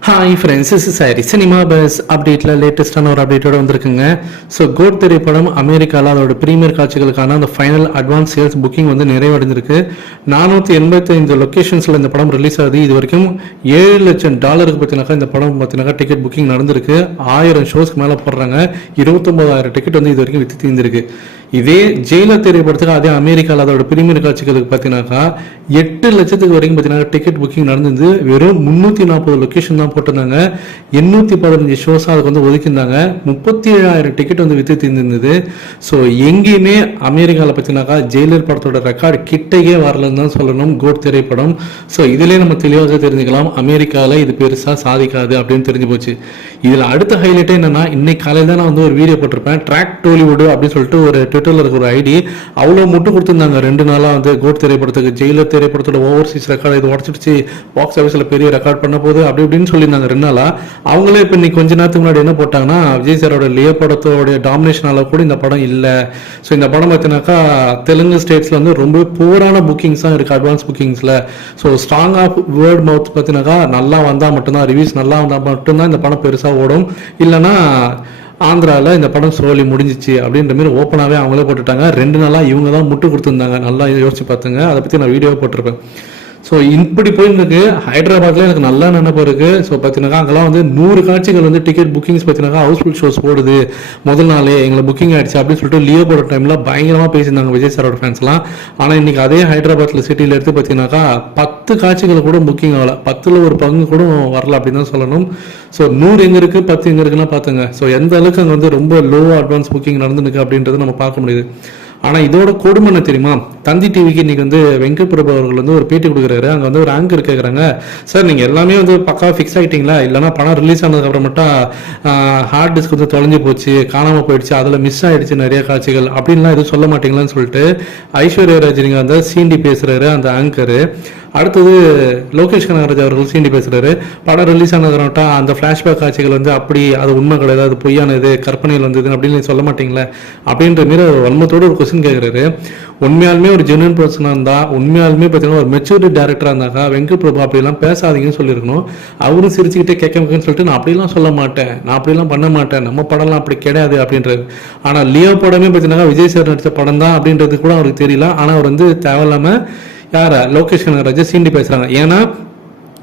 Hi friends is sorry cinema buzz அப்டேட்டில் லேட்டஸ்டான ஒரு அப்டேட்டோட வந்திருக்குங்க. ஸோ கோட் திரைப்படம் அமெரிக்காவில் அதோட ப்ரீமியர் காட்சிகளுக்கான அந்த ஃபைனல் அட்வான்ஸ் சேல்ஸ் புக்கிங் வந்து நிறைவடைஞ்சிருக்கு. நானூற்றி எண்பத்தைந்து லொக்கேஷன்ஸில் இந்த படம் ரிலீஸ் ஆகுது. இது வரைக்கும் ஏழு லட்சம் டாலருக்கு பார்த்தீங்கன்னாக்கா இந்த படம் பார்த்தினாக்கா டிக்கெட் புக்கிங் நடந்திருக்கு. ஆயிரம் ஷோஸ்க்கு மேலே போடுறாங்க. இருபத்தொம்போதாயிரம் டிக்கெட் வந்து இது வரைக்கும் வித்து தீர்ந்திருக்கு. இதே ஜெயிலர் திரைப்படத்துக்கு அதே அமெரிக்காவில் அதோட பிரீமியர் காட்சிகளுக்கு பார்த்தீங்கன்னாக்கா எட்டு லட்சத்துக்கு வரைக்கும் பார்த்தீங்கன்னா டிக்கெட் புக்கிங் நடந்தது வெறும் முந்நூற்றி நாற்பது லொக்கேஷன் தான் போட்டிருந்தாங்க. எண்ணூற்றி பதினஞ்சு ஷோஸாக அதுக்கு வந்து ஒதுக்கியிருந்தாங்க. முப்பத்தி ஏழாயிரம் டிக்கெட் வந்து வித்து தீர்ந்துருந்தது. ஸோ எங்கேயுமே அமெரிக்காவில் பார்த்தீங்கன்னாக்கா ஜெயிலர் படத்தோட ரெக்கார்டு கிட்டையே வரலன்னு தான் சொல்லணும். கோட் திரைப்படம். ஸோ இதிலே நம்ம தெளிவாக தெரிஞ்சுக்கலாம். அமெரிக்காவில் இது பெருசாக சாதிக்காது அப்படின்னு தெரிஞ்சு போச்சு. இதில் அடுத்த ஹைலைட்டே என்னன்னா இன்னைக்கு காலையில் தான் நான் வந்து ஒரு வீடியோ போட்டிருப்பேன். ட்ராக் டோலிவுட் அப்படின்னு சொல்லிட்டு ஒரு ட்விட்டரில் இருக்க ஒரு ஐடி அவ்வளோ மட்டும் கொடுத்துருந்தாங்க. ரெண்டு நாளாக வந்து கோட் திரைப்படத்துக்கு ஜெயிலர் திரைப்படத்தோட ஓவர்சீஸ் ரெக்கார்டு இது உடச்சிடுச்சு. பாக்ஸ் ஆஃபீஸில் பெரிய ரெக்கார்ட் பண்ண போது அப்படி இப்படின்னு சொல்லியிருந்தாங்க. ரெண்டு நாளாக அவங்களே இப்போ இன்னைக்கு கொஞ்ச நேரத்துக்கு முன்னாடி என்ன போட்டாங்கன்னா விஜய் சாரோட லியோ படத்தோட டாமினேஷனால கூட இந்த படம் இல்லை. ஸோ இந்த படம் பார்த்தீங்கன்னாக்கா தெலுங்கு ஸ்டேட்ஸில் வந்து ரொம்ப புவரான புக்கிங்ஸ் தான் இருக்குது advance புக்கிங்ஸில் so strong of word mouth பார்த்தீங்கன்னாக்கா நல்லா வந்தால் மட்டும்தான் ரிவ்யூஸ் நல்லா வந்தால் மட்டும்தான் இந்த படம் பெருசாக ஓடும். இல்லைன்னா ஆந்திராவில் இந்த படம் சோழி முடிஞ்சிச்சு அப்படின்ற மாதிரி ஓப்பனாகவே அவங்களே போட்டுட்டாங்க. ரெண்டு நாளாக இவங்க தான் முட்டு கொடுத்துருந்தாங்க. நல்லா யோசிச்சு பார்த்துங்க அதை பற்றி நான் வீடியோ போட்டிருப்பேன். ஸோ இப்படி போயிருக்கு ஹைதராபாத்தில் எனக்கு நல்லா நினைப்பு இருக்குது ஸோ பார்த்தீங்கன்னா அங்கெல்லாம் வந்து நூறு காட்சிகள் வந்து டிக்கெட் புக்கிங்ஸ் பார்த்தீங்கன்னா ஹவுஸ்ஃபுல் ஷோஸ் போடுது. முதல் நாளே எங்களை புக்கிங் ஆகிடுச்சு அப்படின்னு சொல்லிட்டு லியோ போடுற டைமில் பயங்கரமாக பேசியிருந்தாங்க விஜய் சாரோட ஃபேன்ஸ்லாம் ஆனால் இன்னைக்கு அதே ஹைதராபாத்தில் சிட்டியில் எடுத்து பார்த்தீங்கன்னாக்கா பத்து காட்சிகள் கூட புக்கிங் ஆகலை. பத்தில் ஒரு பங்கு கூட வரல அப்படின்னு தான் சொல்லணும். ஸோ நூறு எங்கே இருக்குது பத்து எங்கே இருக்குன்னா பார்த்துங்க ஸோ எந்த அளவுக்கு அங்கே வந்து ரொம்ப லோ அட்வான்ஸ் புக்கிங் நடந்துருக்கு அப்படின்றத நம்ம பார்க்க முடியுது. ஆனால் இதோட கொடுமை என்ன தெரியுமா? தந்தி டிவிக்கு இன்னைக்கு வந்து வெங்கட் பிரபு அவர்கள் வந்து ஒரு பேட்டி கொடுக்குறாரு. அங்கே வந்து ஒரு ஆங்கர் கேட்குறாங்க சார் நீங்கள் எல்லாமே வந்து பக்கா ஃபிக்ஸ் ஆகிட்டீங்களா இல்லைனா படம் ரிலீஸ் ஆனதுக்கு மட்டும் ஹார்ட் டிஸ்க் வந்து தொலைஞ்சு போச்சு காணாமல் போயிடுச்சு அதில் மிஸ் ஆயிடுச்சு நிறைய காட்சிகள் அப்படின்லாம் எதுவும் சொல்ல மாட்டீங்களான்னு சொல்லிட்டு ஐஸ்வர்யா ரஜினிங்க வந்து சீண்டி பேசுறாரு அந்த ஆங்கரு அடுத்தது லோகேஷ் கனகராஜ் அவர்கள் சீண்டி பேசுறாரு. படம் ரிலீஸ் ஆனதுனாட்டா அந்த ஃப்ளாஷ்பேக் காட்சிகள் வந்து அப்படி அது உண்மை கிடையாது அது பொய்யானது கற்பனையில் வந்தது அப்படின்னு சொல்ல மாட்டீங்களே அப்படின்ற மாரி அவர் வன்மத்தோடு ஒரு கொஸ்டின் கேட்குறாரு உண்மையாலுமே ஒரு ஜென்வன் பர்சனாக இருந்தால் உண்மையாலுமே பார்த்தீங்கன்னா ஒரு மெச்சூரிட்டி டேரக்டராக இருந்தாக்கா வெங்கட் பிரபு அப்படிலாம் பேசாதீங்கன்னு சொல்லியிருக்கணும். அவரும் சிரிச்சுக்கிட்டே கேட்க சொல்லிட்டு நான் அப்படிலாம் சொல்ல மாட்டேன். நான் அப்படிலாம் பண்ண மாட்டேன். நம்ம படம்லாம் அப்படி கிடையாது அப்படின்றது. ஆனால் லியோ படமே பார்த்தீங்கன்னா விஜய் சார் நடித்த படம் தான் அப்படின்றது கூட அவருக்கு தெரியல. ஆனால் அவர் வந்து தேவையில்லாமல் யார? லோகேஷ் கனகராஜ் சீண்டி பேசுகிறாங்க ஏன்னா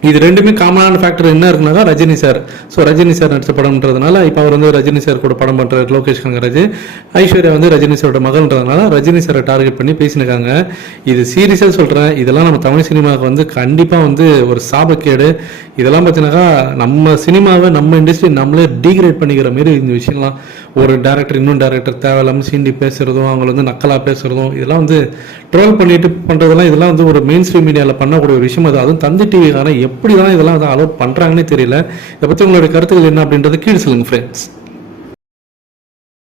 இது ரெண்டுமே காமனான ஃபேக்டர் என்ன இருக்குன்னா Rajini sir so Rajini sir நடித்த படம்ன்றதுனால இப்போ அவர் வந்து ரஜினி சார் கூட படம் பண்ணுறாரு லோகேஷ் கங்கராஜ் ஐஸ்வர்யா வந்து ரஜினி சாரோட மகள்ன்றதுனால ரஜினி சாரை டார்கெட் பண்ணி பேசினிருக்காங்க இது சீரியஸாக சொல்கிறேன் இதெல்லாம் நம்ம தமிழ் சினிமாவுக்கு வந்து கண்டிப்பாக வந்து ஒரு சாபக்கேடு. இதெல்லாம் பார்த்தீங்கன்னாக்கா நம்ம சினிமாவை நம்ம இண்டஸ்ட்ரி நம்மளே டீக்ரேட் பண்ணிக்கிற மாரி இந்த விஷயம்லாம் ஒரு டேரக்டர் இன்னும் டேரக்டர் தேவையில்லாமல் சீண்டி பேசுகிறதும் அவங்கள வந்து நக்கலாக பேசுகிறதும் இதெல்லாம் வந்து ட்ரோல் பண்ணிட்டு பண்ணுறதெல்லாம் இதெல்லாம் வந்து ஒரு மெயின் ஸ்ட்ரீம் மீடியாவில் பண்ணக்கூடிய ஒரு விஷயம். அது அதுவும் தந்தி டிவிக்கான எப்படி தான் இதெல்லாம் வந்து அலோட் பண்ணுறாங்கன்னே தெரியல. இதை பற்றி உங்களுடைய கருத்துக்கள் என்ன அப்படின்றது கீழ் சொல்லுங்கள் ஃப்ரெண்ட்ஸ்